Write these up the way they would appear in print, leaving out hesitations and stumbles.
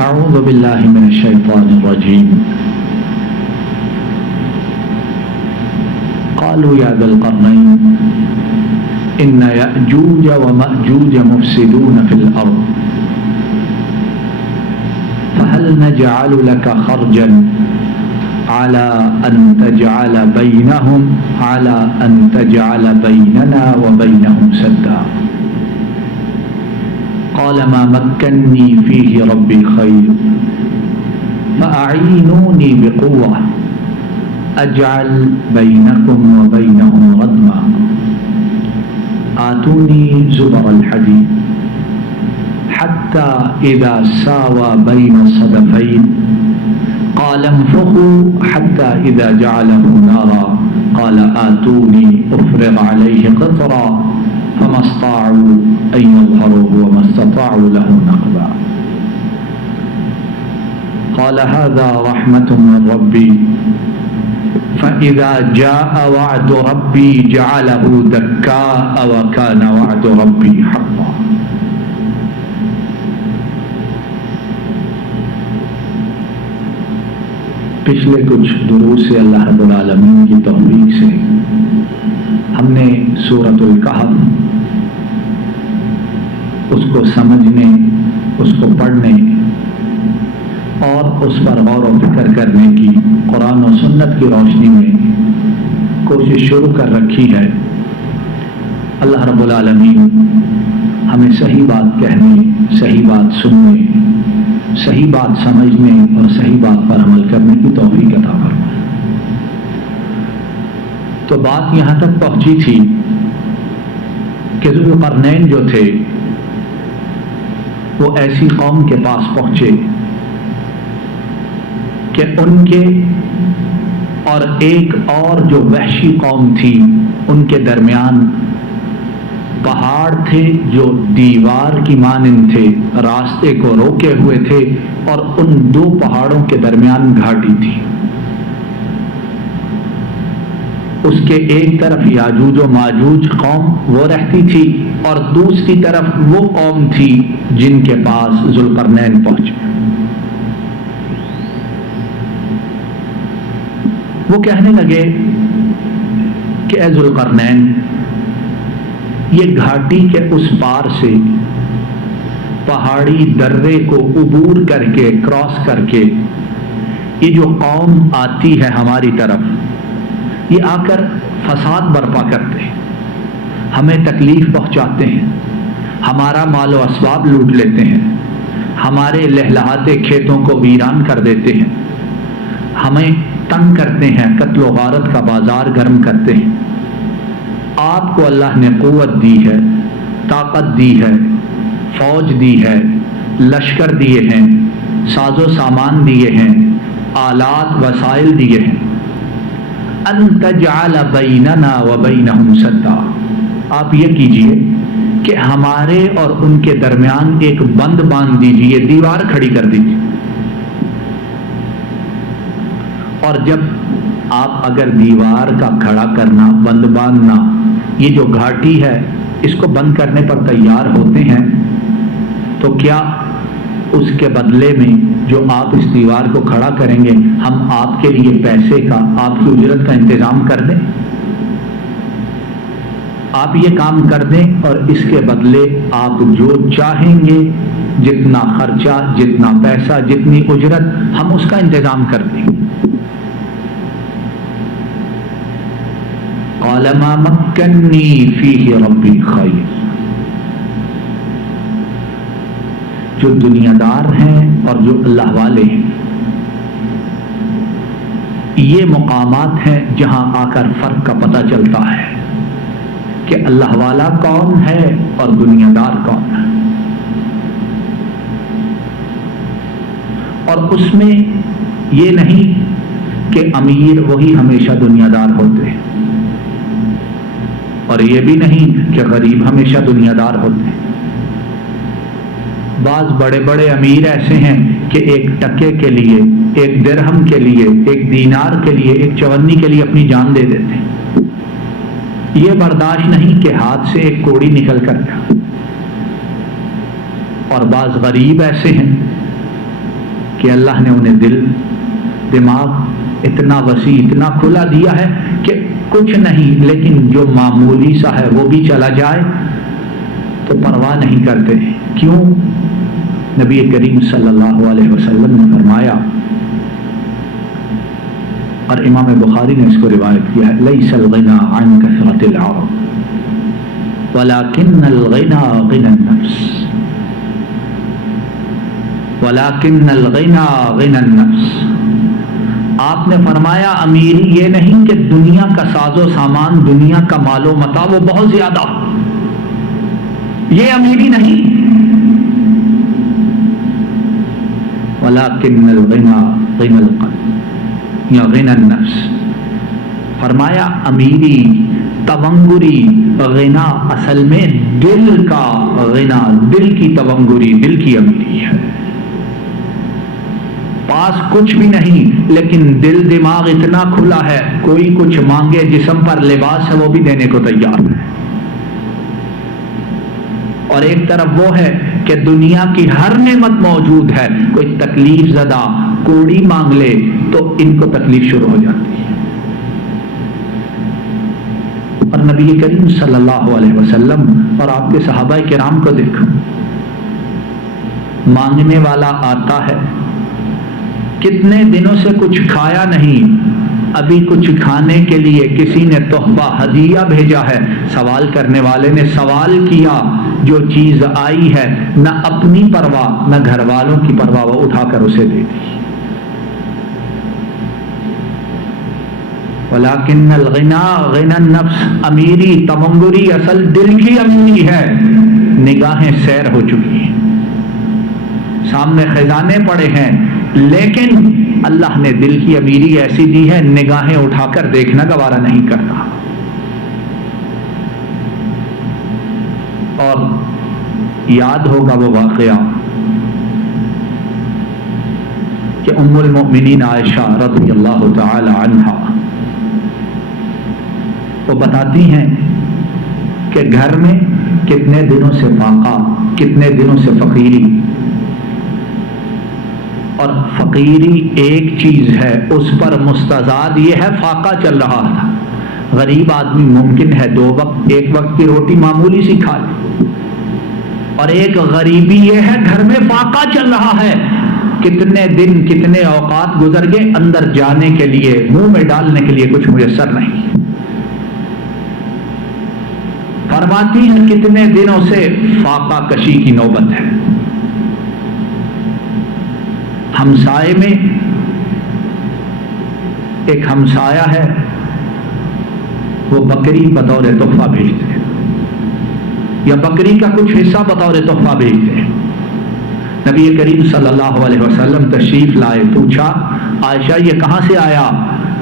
أعوذ بالله من الشيطان الرجيم قالوا يا ذا القرنين إن يأجوج ومأجوج مفسدون في الأرض فهل نجعل لك خرجا على أن تجعل بيننا وبينهم سدا قال ما مكنني فيه ربي خير فأعينوني بقوة أجعل بينكم وبينهم ردما آتوني زبر الحديد حتى إذا ساوى بين الصدفين قال انفخوا حتى إذا جعله نارا قال آتوني أفرغ عليه قطرا فما استطاعوا أن يظهروه وما استطاعوا له نقبا قال هذا رحمة من ربي فإذا جاء وعد ربي جعله دكاء وكان وعد ربي حقا. پچھلے کچھ دروس سے اللہ رب العالمین کی توفیق سے ہم نے سورۃ الکہف اس کو سمجھنے، اس کو پڑھنے اور اس پر غور و فکر کرنے کی قرآن و سنت کی روشنی میں کوشش شروع کر رکھی ہے۔ اللہ رب العالمین ہمیں صحیح بات کہنے، صحیح بات سننے، صحیح بات سمجھنے اور صحیح بات پر عمل کرنے کی توفیق عطا فرمائے۔ تو بات یہاں تک پہنچی تھی کہ ذوالقرنین جو تھے وہ ایسی قوم کے پاس پہنچے کہ ان کے اور ایک اور جو وحشی قوم تھی ان کے درمیان پہاڑ تھے جو دیوار کی مانند تھے، راستے کو روکے ہوئے تھے، اور ان دو پہاڑوں کے درمیان گھاٹی تھی۔ اس کے ایک طرف یاجوج و ماجوج قوم وہ رہتی تھی اور دوسری طرف وہ قوم تھی جن کے پاس ذوالقرنین پہنچے۔ وہ کہنے لگے کہ اے ذوالقرنین، یہ گھاٹی کے اس پار سے پہاڑی درے کو عبور کر کے، کراس کر کے یہ جو قوم آتی ہے ہماری طرف، یہ آ کر فساد برپا کرتے ہیں، ہمیں تکلیف پہنچاتے ہیں، ہمارا مال و اسباب لوٹ لیتے ہیں، ہمارے لہلہاتے کھیتوں کو ویران کر دیتے ہیں، ہمیں تنگ کرتے ہیں، قتل و غارت کا بازار گرم کرتے ہیں۔ آپ کو اللہ نے قوت دی ہے، طاقت دی ہے، فوج دی ہے، لشکر دیے ہیں، ساز و سامان دیے ہیں، آلات وسائل دیے ہیں۔ ان تجعل بیننا وبینہم سدا، آپ یہ کیجئے کہ ہمارے اور ان کے درمیان ایک بند باندھ دیجئے، دیوار کھڑی کر دیجئے، اور جب آپ اگر دیوار کا کھڑا کرنا، بند باندھنا، یہ جو گھاٹی ہے اس کو بند کرنے پر تیار ہوتے ہیں تو کیا اس کے بدلے میں جو آپ اس دیوار کو کھڑا کریں گے ہم آپ کے لیے پیسے کا، آپ کی اجرت کا انتظام کر دیں؟ آپ یہ کام کر دیں اور اس کے بدلے آپ جو چاہیں گے، جتنا خرچہ، جتنا پیسہ، جتنی اجرت، ہم اس کا انتظام کر دیں۔ قال ما مکنی فیہ ربی خیر، جو دنیا دار ہیں اور جو اللہ والے ہیں، یہ مقامات ہیں جہاں آ کر فرق کا پتہ چلتا ہے کہ اللہ والا کون ہے اور دنیا دار کون ہے۔ اور اس میں یہ نہیں کہ امیر وہی ہمیشہ دنیا دار ہوتے ہیں، اور یہ بھی نہیں کہ غریب ہمیشہ دنیا دار ہوتے ہیں۔ بعض بڑے بڑے امیر ایسے ہیں کہ ایک ٹکے کے لیے، ایک درہم کے لیے، ایک دینار کے لیے، ایک چونی کے لیے اپنی جان دے دیتے ہیں۔ یہ برداشت نہیں کہ ہاتھ سے ایک کوڑی نکل کر جائے۔ اور بعض غریب ایسے ہیں کہ اللہ نے انہیں دل دماغ اتنا وسیع اتنا کھلا دیا ہے کہ کچھ نہیں، لیکن جو معمولی سا ہے وہ بھی چلا جائے تو پرواہ نہیں کرتے. کیوں؟ نبی کریم صلی اللہ علیہ وسلم نے فرمایا، اور امام بخاری نے اس کو روایت کیا ہے، لیس الغنى عن کثرت العرب ولكن الغنى غنى النفس، ولكن الغنى غنى النفس. آپ نے فرمایا امیری یہ نہیں کہ دنیا کا ساز و سامان، دنیا کا مال و متاع وہ بہت زیادہ، یہ امیری نہیں. ولكن الغنى غنى القلب یا غنى النفس. فرمایا امیری، تونگری، غنا اصل میں دل کا غنا، دل کی تونگری، دل کی امیری ہے. پاس کچھ بھی نہیں لیکن دل دماغ اتنا کھلا ہے، کوئی کچھ مانگے، جسم پر لباس ہے وہ بھی دینے کو تیار ہے. اور ایک طرف وہ ہے کہ دنیا کی ہر نعمت موجود ہے، کوئی تکلیف زدہ کوڑی مانگ لے تو ان کو تکلیف شروع ہو جاتی ہے. اور نبی کریم صلی اللہ علیہ وسلم اور آپ کے صحابہ کرام کو دیکھو، مانگنے والا آتا ہے، کتنے دنوں سے کچھ کھایا نہیں، ابھی کچھ کھانے کے لیے کسی نے تحفہ ہدیہ بھیجا ہے، سوال کرنے والے نے سوال کیا، جو چیز آئی ہے نہ اپنی پرواہ نہ گھر والوں کی پرواہ، وہ اٹھا کر اسے دے دی. وَلَكِنَّ الْغِنَى غِنَى النَّفْسِ. امیری، تونگری اصل دل کی امیری ہے. نگاہیں سیر ہو چکی ہیں، سامنے خزانے پڑے ہیں، لیکن اللہ نے دل کی امیری ایسی دی ہے، نگاہیں اٹھا کر دیکھنا گوارا نہیں کرتا. اور یاد ہوگا وہ واقعہ کہ ام المؤمنین عائشہ رضی اللہ تعالی عنہا وہ بتاتی ہیں کہ گھر میں کتنے دنوں سے فاقہ، کتنے دنوں سے فقیری. اور فقیری ایک چیز ہے، اس پر مستزاد یہ ہے فاقہ چل رہا تھا. غریب آدمی ممکن ہے دو وقت، ایک وقت کی روٹی معمولی سی کھا لے، اور ایک غریبی یہ ہے گھر میں فاقہ چل رہا ہے. کتنے دن کتنے اوقات گزر گئے، اندر جانے کے لیے، منہ میں ڈالنے کے لیے کچھ میسر نہیں. فرماتی ہیں کتنے دنوں سے فاقہ کشی کی نوبت ہے. ہمسائے میں ایک ہمسایہ ہے، وہ بکری بطور تحفہ بھیجتے ہیں، یا بکری کا کچھ حصہ بطور تحفہ بھیجتے ہیں. نبی کریم صلی اللہ علیہ وسلم تشریف لائے، پوچھا عائشہ یہ کہاں سے آیا؟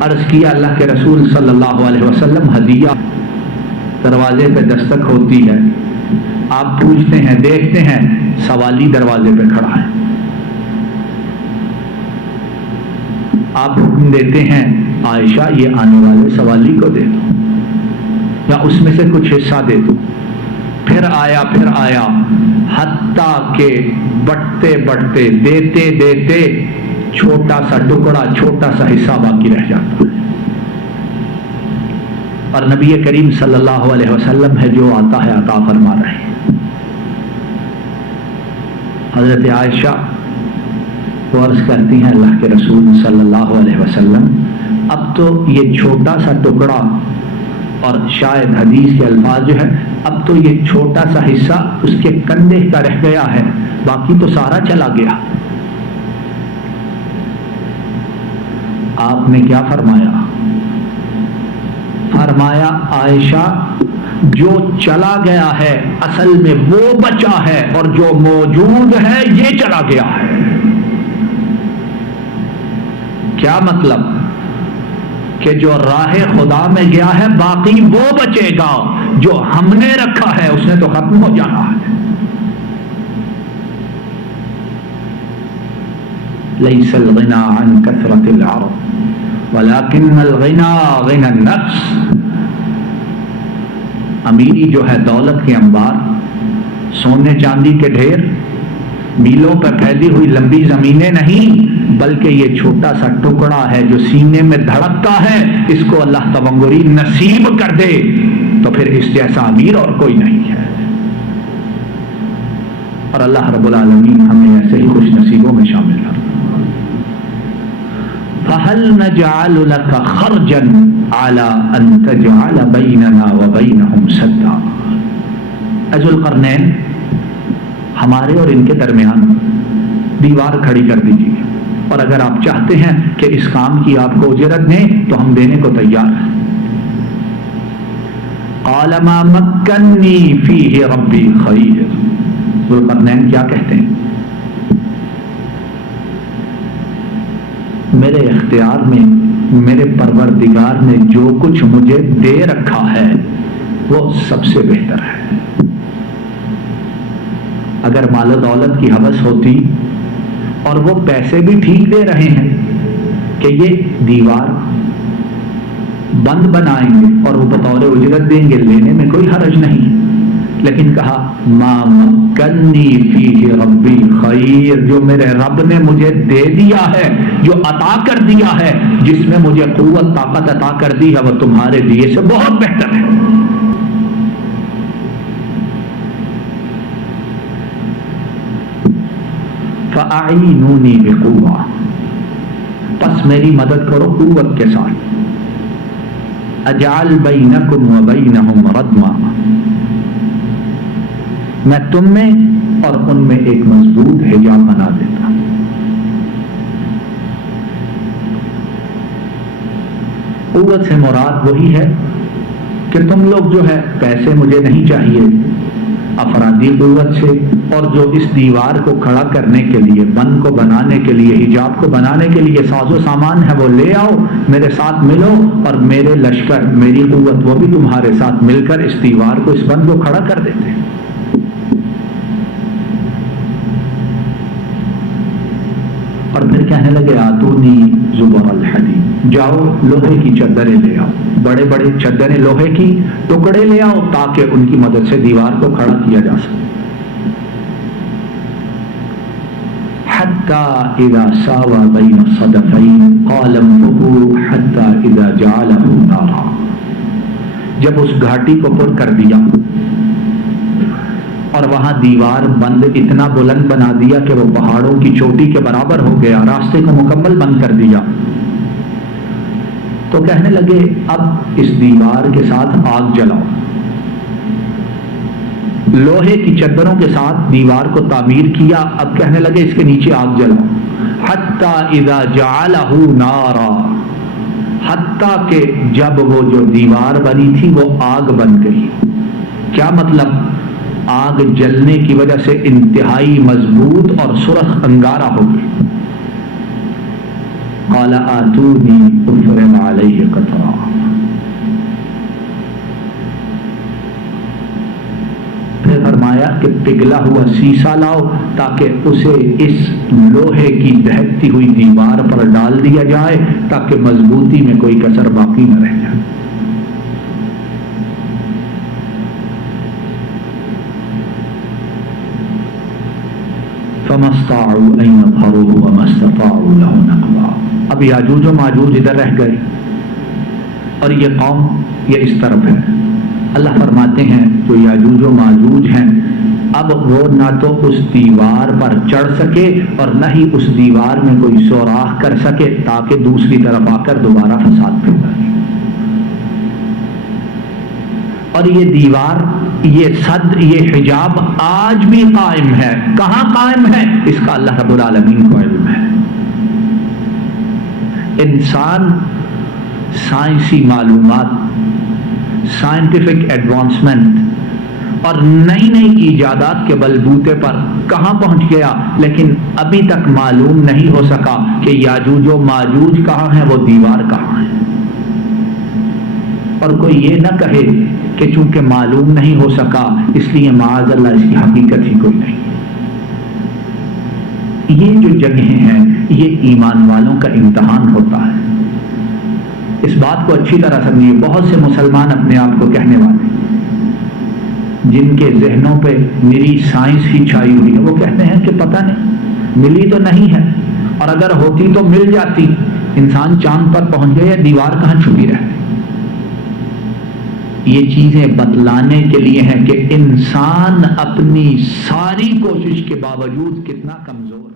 عرض کیا اللہ کے رسول صلی اللہ علیہ وسلم ہدیہ. دروازے پہ دستک ہوتی ہے، آپ پوچھتے ہیں، دیکھتے ہیں سوالی دروازے پہ کھڑا ہے. آپ حکم دیتے ہیں عائشہ یہ آنے والے سوالی کو دے دو، یا اس میں سے کچھ حصہ دے دو. پھر آیا حتیٰ کہ بڑھتے بڑھتے دیتے دیتے چھوٹا سا ٹکڑا، چھوٹا سا حصہ باقی رہ جاتا ہے. اور نبی کریم صلی اللہ علیہ وسلم ہے جو آتا ہے عطا فرما رہے ہیں. حضرت عائشہ وہ عرض کرتی ہیں اللہ کے رسول صلی اللہ علیہ وسلم اب تو یہ چھوٹا سا ٹکڑا، اور شاید حدیث کے الفاظ جو ہے، اب تو یہ چھوٹا سا حصہ اس کے کندھے کا رہ گیا ہے، باقی تو سارا چلا گیا. آپ نے کیا فرمایا؟ فرمایا عائشہ جو چلا گیا ہے اصل میں وہ بچا ہے، اور جو موجود ہے یہ چلا گیا ہے. کیا مطلب؟ کہ جو راہ خدا میں گیا ہے باقی وہ بچے گا، جو ہم نے رکھا ہے اس نے تو ختم ہو جانا ہے. لیس الغنى عن کثرت العرب ولكن الغنى غنى النفس. امیری جو ہے دولت کے انبار، سونے چاندی کے ڈھیر، میلوں پر پھیلی ہوئی لمبی زمینیں نہیں، بلکہ یہ چھوٹا سا ٹکڑا ہے جو سینے میں دھڑکتا ہے، اس کو اللہ تونگری نصیب کر دے تو پھر اس جیسا امیر اور کوئی نہیں ہے۔ اور اللہ رب العالمین ہمیں ایسے ہی خوش نصیبوں میں شامل کر۔ فَهَلْ نَجْعَلُ لَكَ خَرْجًا عَلَىٰ أَن تَجْعَلَ بَيْنَنَا وَبَيْنَهُمْ سَدًّا۔ ذو القرنین، ہمارے اور ان کے درمیان دیوار کھڑی کر دیجیے، اور اگر آپ چاہتے ہیں کہ اس کام کی آپ کو اجرت دیں تو ہم دینے کو تیار ہیں۔ قَالَ مَا مَكَّنِّي فِيهِ رَبِّي خَيْرٌ۔ ذو القرنین کیا کہتے ہیں؟ میرے اختیار میں میرے پروردگار نے جو کچھ مجھے دے رکھا ہے وہ سب سے بہتر ہے۔ اگر مال و دولت کی ہوس ہوتی اور وہ پیسے بھی ٹھیک دے رہے ہیں کہ یہ دیوار بند بنائیں گے اور وہ بطور اجرت دیں گے، لینے میں کوئی حرج نہیں، لیکن کہا ما مکنی فیہ ربی خیر، جو میرے رب نے مجھے دے دیا ہے، جو عطا کر دیا ہے، جس میں مجھے قوت طاقت عطا کر دی ہے، وہ تمہارے دیے سے بہت بہتر ہے۔ فَأَعِینُونِی بِقُوَّةٍ، پس میری مدد کرو قوت کے ساتھ۔ اجعل بینکم وبینہم ردما، میں تم میں اور ان میں ایک مضبوط حجاب بنا دیتا ہوں۔ قوت سے مراد وہی ہے کہ تم لوگ جو ہے پیسے مجھے نہیں چاہیے، افرادی قوت سے، اور جو اس دیوار کو کھڑا کرنے کے لیے، بند کو بنانے کے لیے، حجاب کو بنانے کے لیے ساز و سامان ہے وہ لے آؤ، میرے ساتھ ملو، اور میرے لشکر، میری قوت وہ بھی تمہارے ساتھ مل کر اس دیوار کو، اس بند کو کھڑا کر دیتے ہیں۔ اور پھر کہنے لگے آتونی زبر الحدید، جاؤ لوہے کی چادریں لے آؤ، بڑے بڑے چادریں لوہے کی ٹکڑے لے آؤ تاکہ ان کی مدد سے دیوار کو کھڑا کیا جا سکے۔ حتی اذا ساوى بین الصدفین قال انفخوا حتی اذا جعله نارا، جب اس گھاٹی کو پر کر دیا اور وہاں دیوار بند اتنا بلند بنا دیا کہ وہ پہاڑوں کی چوٹی کے برابر ہو گیا، راستے کو مکمل بند کر دیا، تو کہنے لگے اب اس دیوار کے ساتھ آگ جلاؤ۔ لوہے کی چادروں کے ساتھ دیوار کو تعمیر کیا، اب کہنے لگے اس کے نیچے آگ جلاؤ۔ حتی اذا جعلہ نارا، حتیٰ کہ جب وہ جو دیوار بنی تھی وہ آگ بن گئی۔ کیا مطلب؟ آگ جلنے کی وجہ سے انتہائی مضبوط اور سرخ انگارہ ہو گئی۔ قال آتونی افرغ علیہ قطرا، پھر فرمایا کہ پگھلا ہوا سیسا لاؤ تاکہ اسے اس لوہے کی دہکتی ہوئی دیوار پر ڈال دیا جائے تاکہ مضبوطی میں کوئی کسر باقی نہ رہ جائے۔ فما استطاعوا ان يظهروه وما استطاعوا له نقبا، اب یاجوج و ماجوج ادھر رہ گئے اور یہ قوم یہ اس طرف ہے۔ اللہ فرماتے ہیں جو یاجوج و ماجوج ہیں اب وہ نہ تو اس دیوار پر چڑھ سکے اور نہ ہی اس دیوار میں کوئی سوراخ کر سکے تاکہ دوسری طرف آ کر دوبارہ فساد پیدا ہو۔ اور یہ دیوار، یہ صد، یہ حجاب آج بھی قائم ہے۔ کہاں قائم ہے اس کا اللہ رب العالمین کو علم ہے۔ انسان سائنسی معلومات، سائنٹیفک ایڈوانسمنٹ اور نئی نئی ایجادات کے بلبوتے پر کہاں پہنچ گیا، لیکن ابھی تک معلوم نہیں ہو سکا کہ یاجوج و ماجوج کہاں ہیں، وہ دیوار کہاں ہے۔ اور کوئی یہ نہ کہے کہ چونکہ معلوم نہیں ہو سکا اس لیے معاذ اللہ اس کی حقیقت ہی کوئی نہیں۔ یہ جو جگہیں ہیں یہ ایمان والوں کا امتحان ہوتا ہے۔ اس بات کو اچھی طرح سمجھیے، بہت سے مسلمان اپنے آپ کو کہنے والے جن کے ذہنوں پہ نری سائنس ہی چھائی ہوئی ہے، وہ کہتے ہیں کہ پتہ نہیں، ملی تو نہیں ہے، اور اگر ہوتی تو مل جاتی، انسان چاند پر پہنچ گئے، دیوار کہاں چھپی رہتی۔ یہ چیزیں بتلانے کے لیے ہیں کہ انسان اپنی ساری کوشش کے باوجود کتنا کمزور ہے۔